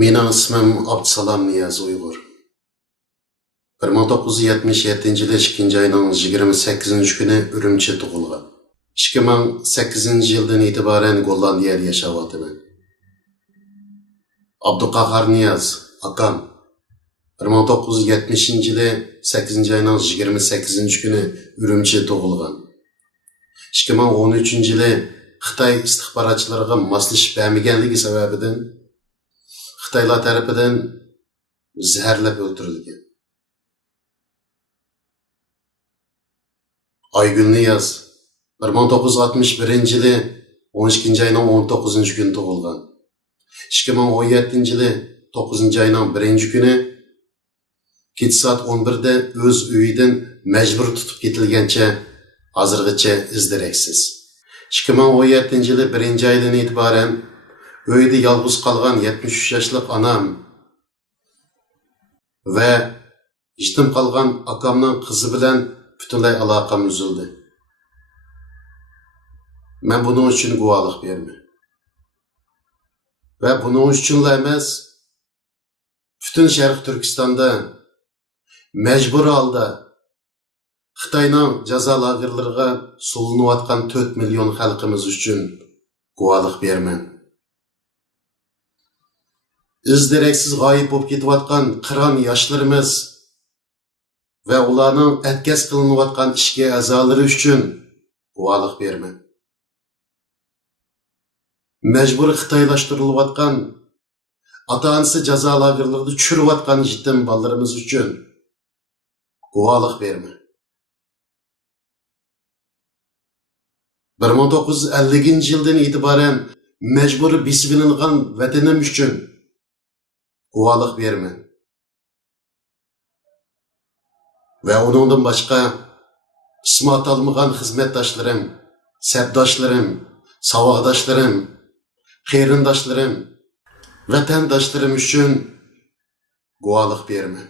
Mening ismim Abdusalom Niyoz Uyg'ur. 1977 yili 2 ayning 28 kuni Urumchi tug'ilgan. 2008 yildan e'tiboran Gollandiyada yashayapman. Abduqahar Niyoz akam 1970 yili 8 ayning 28 kuni Urumchi tug'ilgan. 2013 yili Xitoy istixborotchilariga moslashib bermaganligi sababidan Xitoylar tarafidan zaharlab o'ldirilgan. Aygul Niyoz 1961 yili 12 ayning 19 kuni tug'ilgan. 2017 yili 9 ayning 1 kuni kech soat 11 da o'z uyidan majbur tutib ketilgancha hozirgacha izdiraksiz. 2017 yili 1 oydan e'tiboran uyda yolg'iz qolgan 73 yoshli onam va yetim qolgan akamning qizi bilan butunlay aloqam uzildi. Men buning uchun guvohlik berman. Va buning uchunla emas, butun Sharq Turkistonda majbur holda Xitoyning jazo lagerlariga solinayotgan 4 million xalqimiz uchun guvohlik berman. İzdiraksiz g'oyib bo'lib ketayotgan qiron yoshlarimiz va ularning atkaz qilinayotgan ishga a'zolari uchun guvohlik berman. Majbur xitoylashtirilgan ota-onasi jazo lagerlarida tushirayotgan yetim bolalarimiz uchun guvohlik berman. 1950 yildan e'tiboran majbur besib olingan vatanim uchun guvohlik berman. Va uningdan boshqa ismi atalmagan xizmatdoshlarim, sabdoshlarim, savodoshlarim, qarindoshlarim, vatandoshlarim uchun guvohlik berman.